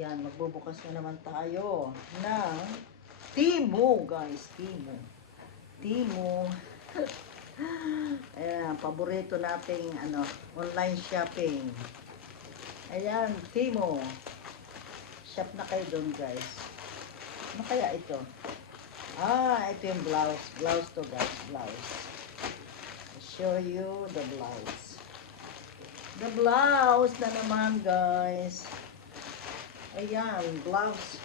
Ayan, magbubukas na naman tayo ng Temu, guys. Temu. Ayan, paborito nating online shopping. Ayan, Temu. Shop na kayo doon, guys. Ano kaya ito? Ito yung blouse. Blouse to, guys. Blouse. I'll show you the blouse. The blouse na naman, guys. Ayan, blouse.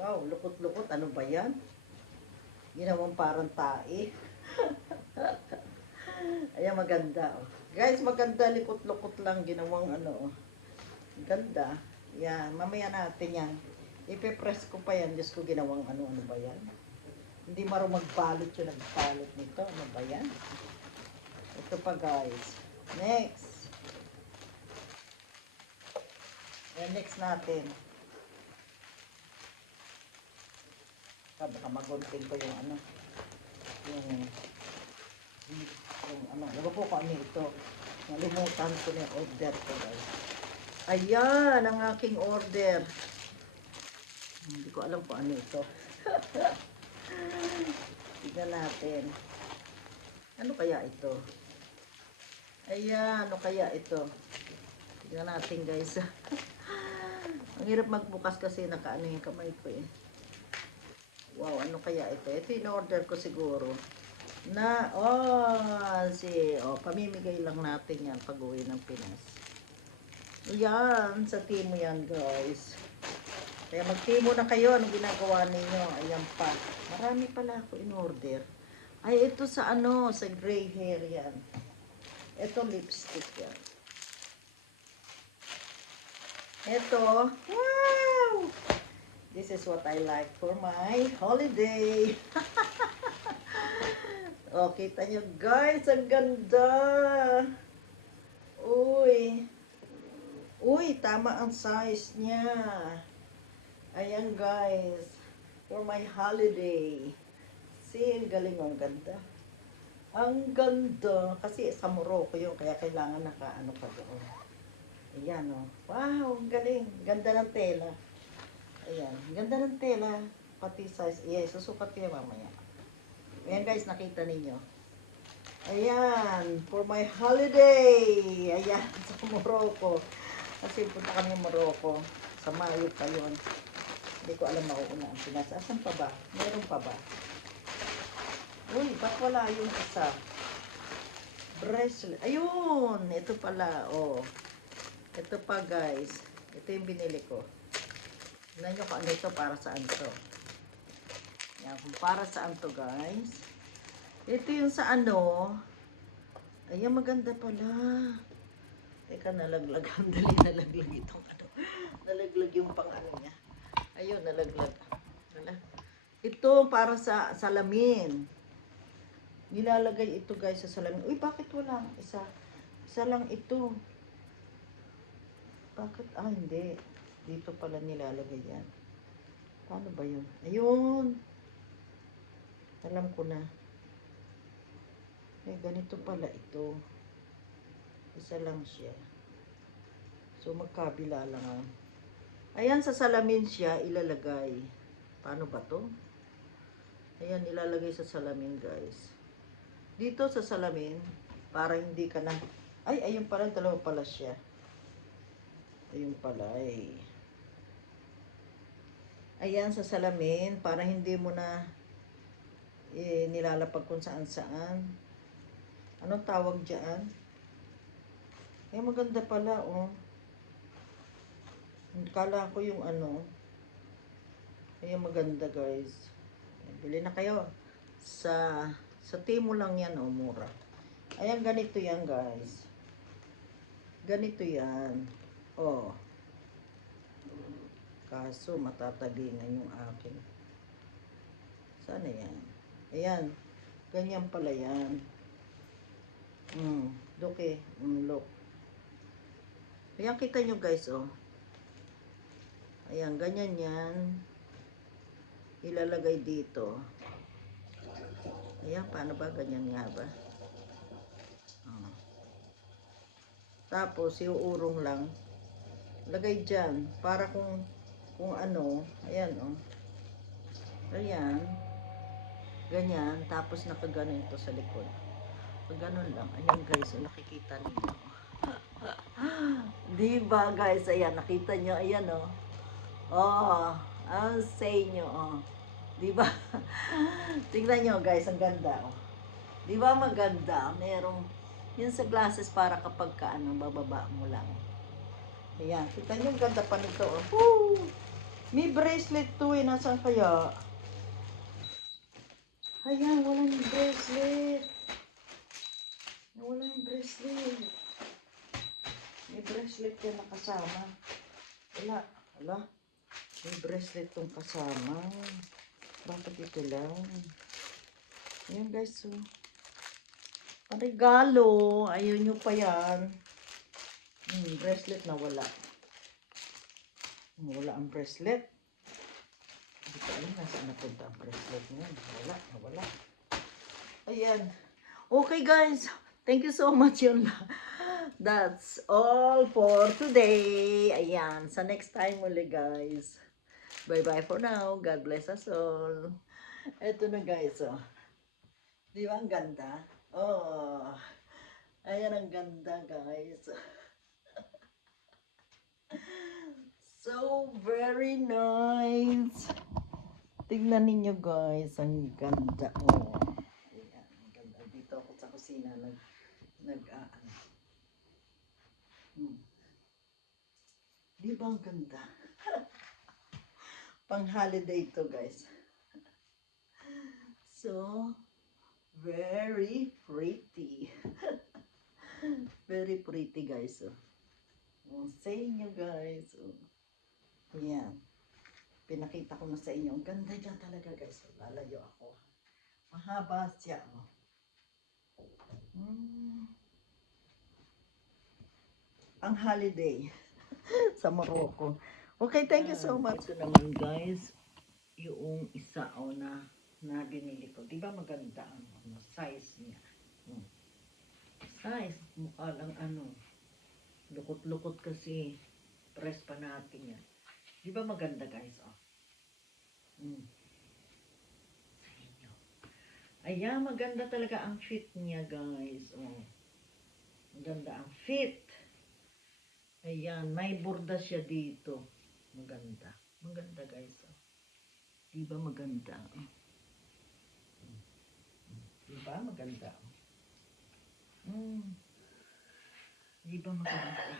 Wow, lukot-lukot. Ano ba yan? Ginawang parang tae. Ayan, maganda. Guys, maganda. Likot-lukot lang. Ginawang ganda. Yan, mamaya natin yan. Ipe-press ko pa yan. Diyos ko, ginawang ano ba yan? Hindi marunong magbalot yung nagbalot nito. Ano ba yan? Ito pa, guys. Next. Ayan, next natin. Baka magunting ko yung Lago po ko ito. Nalimutan ko na yung order ko, guys. Ayan, ang aking order. Hindi ko alam kung ano ito. Tignan natin. Ano kaya ito? Ayan, ano kaya ito? Tignan natin, guys. Ang hirap magbukas kasi nakaano yung kamay ko eh. Wow, ano kaya ito? Ito yung order ko siguro. Pamimigay lang natin yan pag uwi ng Pinas. Ayan, sa Temu yan, guys. Kaya mag-Temu na kayo. Anong ginagawa ninyo? Ayan pa. Marami pala ako in order. Ay, ito sa sa gray hair yan. Ito lipstick yan. Ito, wow! This is what I like for my holiday. Oh, kita nyo guys, ang ganda. Uy. Uy, tama ang size niya. Ayan guys, for my holiday. See, ang galing, ang ganda. Ang ganda. Kasi sa Morocco yun, kaya kailangan nakaano pa doon. Ayan o. Wow, ang galing. Ganda ng tela. Ayan, ganda ng tela. Pati size. Yes, susukat ko yan mamaya. Ayan guys, nakita ninyo. Ayan, for my holiday. Ayan, sa Morocco. Kasi punta kami ng Morocco. Sa Mayo pa yun. Hindi ko alam mauuna ang Pinas. Asan pa ba? Meron pa ba? Uy, ba't wala yung isa? Bracelet. Ayun, ito pala. Oh. Ito pa guys. Ito yung binili ko. Tignan nyo kung ano ito, para saan to. Yan, kung para saan to guys. Ito yung sa Ayan, maganda pala. Teka, nalaglag. Ang dali nalaglag itong Nalaglag yung pang niya. Ayun, nalaglag. Ito para sa salamin. Nilalagay ito guys sa salamin. Uy, bakit wala? Isa lang ito. Bakit? Hindi. Dito pala nilalagay yan. Paano ba yun? Ayun. Alam ko na. Ganito pala ito. Isa lang siya. So, magkabila lang. Ayan, sa salamin siya ilalagay. Paano ba to? Ayan, ilalagay sa salamin, guys. Dito sa salamin, para hindi ka na... Ay, ayun pala, dalawa pala siya. Ayun pala eh. Ayan sa salamin para hindi mo na nilalapag kung saan-saan. Anong tawag dyan? Eh, maganda pala, oh. Kala ko yung Ayan, maganda, guys. Bili na kayo. Sa Temu lang yan, oh, mura. Ayan, ganito yan, guys. Ganito yan. Oh. Kaso, matatabi na yung akin. Sana yan? Ayan. Ganyan pala yan. Look eh. Look. Ayan, kita nyo guys, oh. Ayan, ganyan yan. Ilalagay dito. Ayan, paano ba? Ganyan nga ba? Oh. Tapos, iuurong lang. lagay dyan. Para kung ano, ayan oh. Ayan. Ganyan. Tapos nakaganon ito sa likod. So, ganun lang. Ayan guys, so nakikita ninyo. Diba guys, ayan, nakita nyo, ayan oh. Oh, ang say nyo, oh. Diba? Tingnan nyo guys, ang ganda, oh. Diba maganda? Merong, yun sa glasses para kapag ka, ano, bababa mo lang. Ayan, kita nyo, ang ganda pa nito, oh. Woo! May bracelet to eh, nasaan kaya? Ayan, walang bracelet. Walang bracelet. May bracelet yan nakasama. Wala. Wala. May bracelet tong kasama. Bakit ito lang? Ayan guys, so. Ang regalo. Ayun nyo pa yan. Bracelet na wala. Wala ang bracelet. Hindi ko alam nasaan napunta ang bracelet niyan. Wala. Nawala. Ayan. Okay guys. Thank you so much yun. That's all for today. Ayan. Sa next time ulit guys. Bye-bye for now. God bless us all. Ito na guys. Oh. Di ba ang ganda? Oh. Ayan ang ganda guys. So very nice. Tignan ninyo guys. Ang ganda. Oh. Ayan. Ang ganda. Dito ako sa kusina. Di ba ang ganda? Pang holiday to guys. So, very pretty. Very pretty guys. Oh, sa inyo guys. Oh. Ayan. Pinakita ko na sa inyo. Ang ganda niya talaga guys. Lalayo ako. Mahaba siya. Oh. Ang holiday sa Morocco. Okay, thank you so much. Ito naman guys, yung isa na binili ko. Di ba maganda ang size niya? Size, mukha lang lukot-lukot kasi press pa natin yan. Di ba maganda guys? Oh. Sa inyo. Ayan, maganda talaga ang fit niya guys. Oh. Maganda ang fit. Ayan, may borda siya dito. Maganda. Maganda guys. Oh. Diba maganda? Diba maganda? Diba maganda?